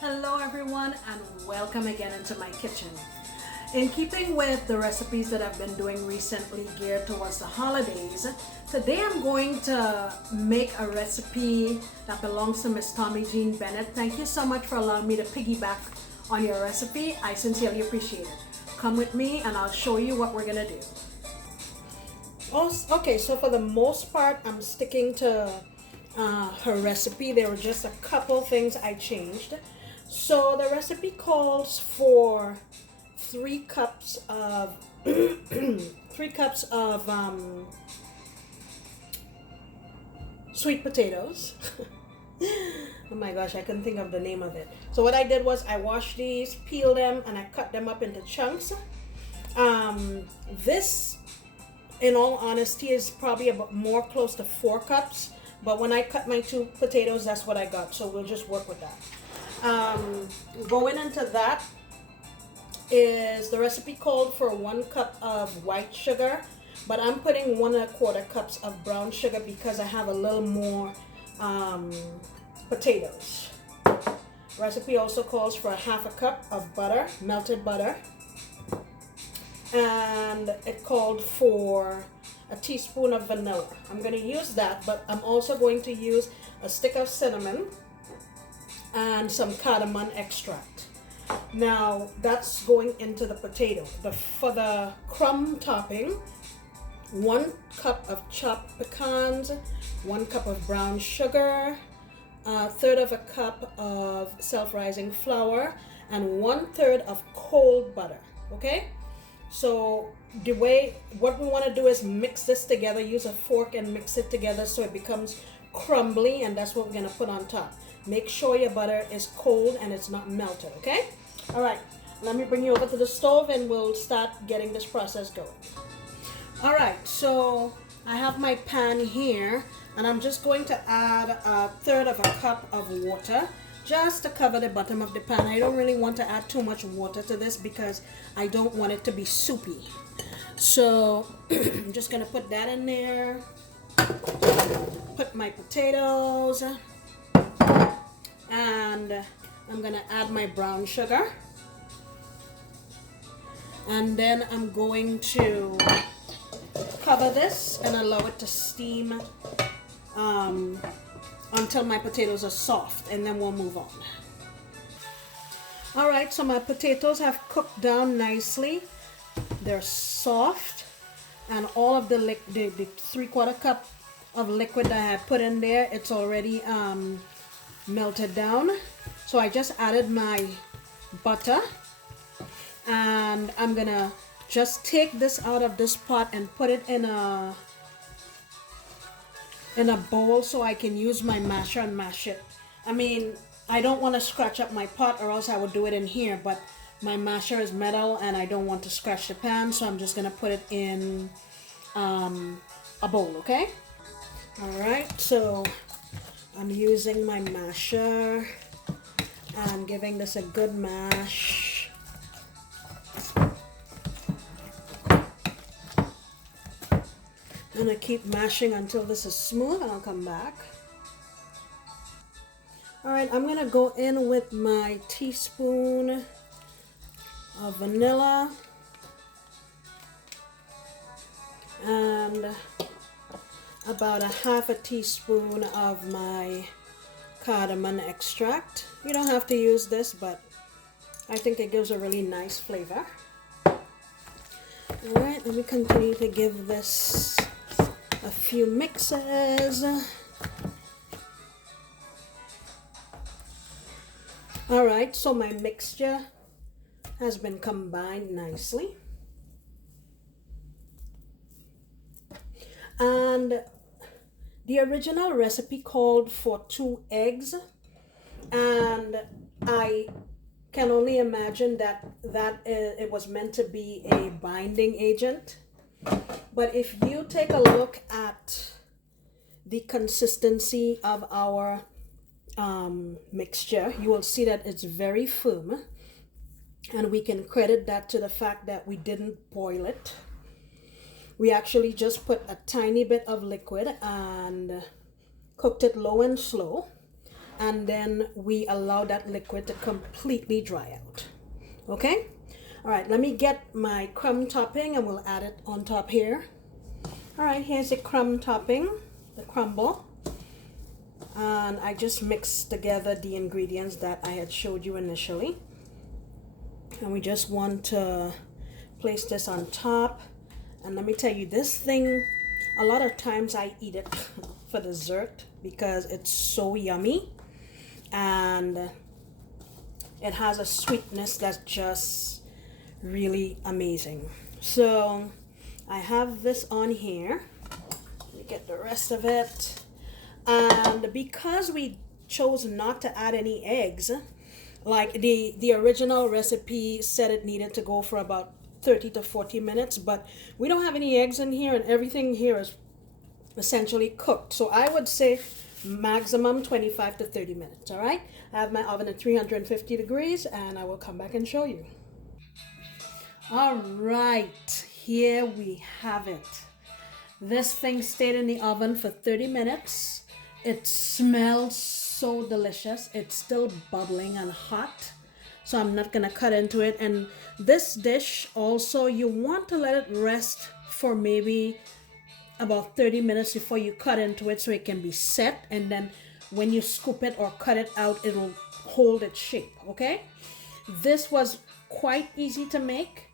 Hello everyone and welcome again into my kitchen. In keeping with the recipes that I've been doing recently geared towards the holidays, today I'm going to make a recipe that belongs to Miss Tommie Jean Bennett. Thank you so much for allowing me to piggyback on your recipe. I sincerely appreciate it. Come with me and I'll show you what we're gonna do. Okay, so for the most part I'm sticking to her recipe. There were just a couple things I changed. So the recipe calls for 3 cups of 3 cups of sweet potatoes. Oh my gosh, I couldn't think of the name of it. So what I did was I washed these, peeled them, and I cut them up into chunks. This, in all honesty, is probably about more close to 4 cups. But when I cut my 2 potatoes, that's what I got. So we'll just work with that. Going into that is the recipe called for 1 cup of white sugar, but I'm putting 1 1/4 cups of brown sugar because I have a little more potatoes. Recipe also calls for 1/2 cup of butter, melted butter, and it called for a teaspoon of vanilla. I'm going to use that, but I'm also going to use a stick of cinnamon and some cardamom extract. Now that's going into the potato. For the crumb topping, 1 cup of chopped pecans, 1 cup of brown sugar, 1/3 of a cup of self-rising flour, and 1/3 of cold butter. Okay, so what we want to do is mix this together. Use a fork and mix it together so it becomes crumbly, and that's what we're going to put on top. Make sure your butter is cold and it's not melted, okay? All right, let me bring you over to the stove and we'll start getting this process going. All right, so I have my pan here and I'm just going to add 1/3 of a cup of water just to cover the bottom of the pan. I don't really want to add too much water to this because I don't want it to be soupy. So I'm just gonna put that in there. Put my potatoes, and I'm gonna add my brown sugar, and then I'm going to cover this and allow it to steam until my potatoes are soft, and then we'll move on. All right, so my potatoes have cooked down nicely. They're soft, and all of the 3/4 cup of liquid that I put in there, it's already melted down. So I just added my butter, and I'm gonna just take this out of this pot and put it in a bowl so I can use my masher and mash it. I mean, I don't want to scratch up my pot, or else I would do it in here, but my masher is metal and I don't want to scratch the pan, so I'm just gonna put it in a bowl, okay? All right, so I'm using my masher and giving this a good mash. I'm gonna keep mashing until this is smooth, and I'll come back. All right, I'm gonna go in with my teaspoon of vanilla and about 1/2 teaspoon of my cardamom extract. You don't have to use this, but I think it gives a really nice flavor. All right, let me continue to give this a few mixes. All right, so my mixture has been combined nicely. And the original recipe called for 2 eggs, and I can only imagine that it was meant to be a binding agent. But if you take a look at the consistency of our mixture, you will see that it's very firm, and we can credit that to the fact that we didn't boil it. We actually just put a tiny bit of liquid and cooked it low and slow. and then we allow that liquid to completely dry out. Okay? All right, let me get my crumb topping and we'll add it on top here. All right, here's the crumb topping, the crumble. And I just mixed together the ingredients that I had showed you initially. And we just want to place this on top. And let me tell you, this thing, a lot of times I eat it for dessert because it's so yummy. And it has a sweetness that's just really amazing. So I have this on here. Let me get the rest of it. And because we chose not to add any eggs, like the original recipe said it needed to go for about 30 to 40 minutes, but we don't have any eggs in here and everything here is essentially cooked. So I would say maximum 25 to 30 minutes. All right, I have my oven at 350 degrees and I will come back and show you. All right, here we have it. This thing stayed in the oven for 30 minutes. It smells so delicious. It's still bubbling and hot, so I'm not gonna cut into it. And this dish also, you want to let it rest for maybe about 30 minutes before you cut into it so it can be set, and then when you scoop it or cut it out, it'll hold its shape. Okay, this was quite easy to make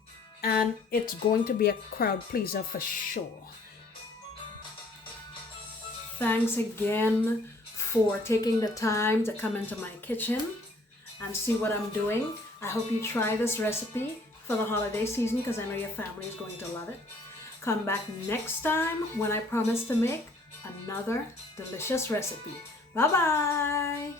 and it's going to be a crowd pleaser for sure. Thanks again for taking the time to come into my kitchen and see what I'm doing. I hope you try this recipe for the holiday season because I know your family is going to love it. Come back next time when I promise to make another delicious recipe. Bye-bye.